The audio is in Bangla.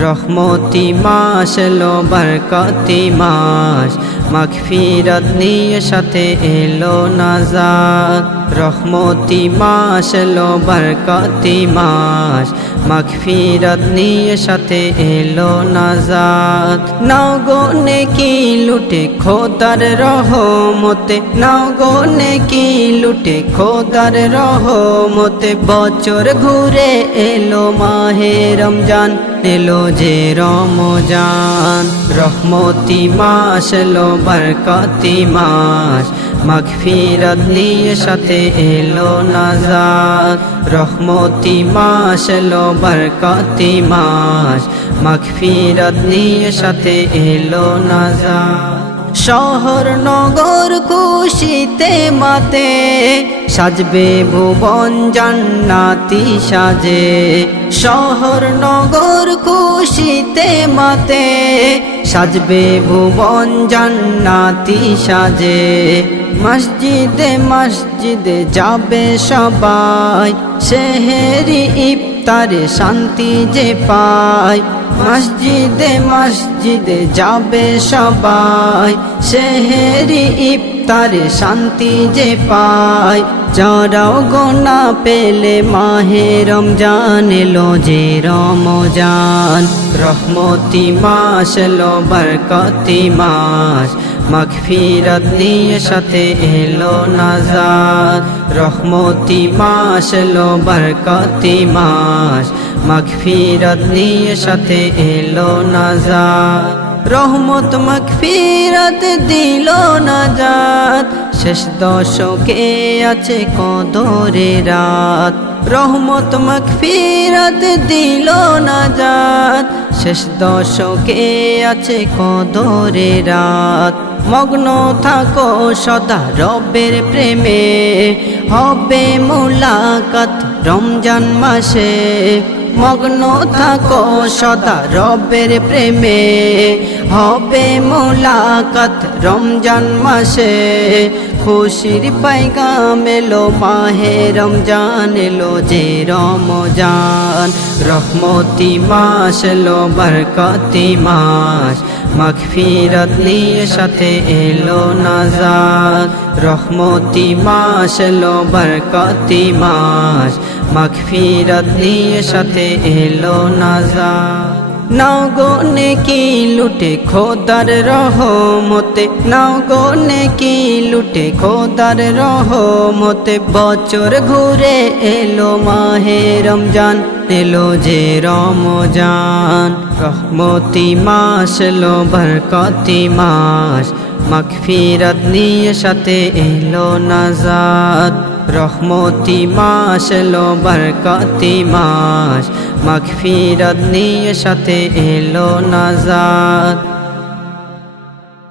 রহমতি মাস এলো বরকতি মাস, মাগফিরাত নিয়ে সাথে এলো নাজাত। রহমতি মাস এলো বরকতি মাস, মাগফিরাত নিয়ে সাথে এলো নাজাত। নাও গো নেকি লুটে খোদার রহমতে, নাও গো নেকি লুটে খোদার রহমতে। বছর ঘুরে এলো মাহে রমজান, এলো যে রমজান। রহমতি মাস এলো বরকতি মাস, মাগফিরাত নিয়ে সাথে এলো নাজাত। রহমতি মাস এলো বরকতি মাস, মাগফিরাত নিয়ে সাথে এলো নাজাত। শহর নগর খুশিতে মাতে, সাজবে ভুবন জান্নাতি সাজে। শহর নগর খুশিতে মাতে, সাজবে ভুবন জান্নাতি সাজে। মসজিদে মসজিদে যাবে সবাই, সেহেরি ইফতারে শান্তি যে পায়। মসজিদে মসজিদে যাবে সবাই, সেহেরি ইফতারে শান্তি যে পায়। যারাও গোনা পেলে মাহে রমজান, এলো যে রমজান। রহমতি মাস এলো বরকতি মাস, মাগফিরাত নিয়ে সাথে এলো নাজাত। রহমতি মাস এলো বরকতি মাস, মাগফিরাত নিয়ে সাথে এলো নাজাত। রহমত মাগফিরাত দিল নাজাত, শেষ দশকে আছে কদরে রাত। রহমত মাগফিরাত দিল নাজাত, শেষ দশকে আছে কদরে রাত। মগ্ন থাকো সদা রবের প্রেমে, হবে মুলাকাত রমজান মাসে। মগ্ন থাকো সদা রবের প্রেমে, হবে মুলাকাত রমজান মাসে। খুশির পায়গাম এলো মাহে রমজান, এলো যে রমজান। রহমতি মাস এলো বরকতি মাস, মাগফিরাত নিয়ে সাথে এলো নাজাত। রহমতি মাস এলো বরকতি মাস, মাগফিরাত নিয়ে সাথে এলো নাজাত। নাও গো নেকি লুটে খোদার রহমতে, নাও গো নেকি লুটে খোদার রহমতে। বছর ঘুরে এলো মাহে রমজান, এলো যে রমজান। রহমতি মাস এলো বরকতি মাস, মাগফিরাত নিয়ে সাথে এলো নাজাত। রহমতি মাস এলো বরকতি মাস, মাগফিরাত নিয়ে সাথে এলো নাজাত।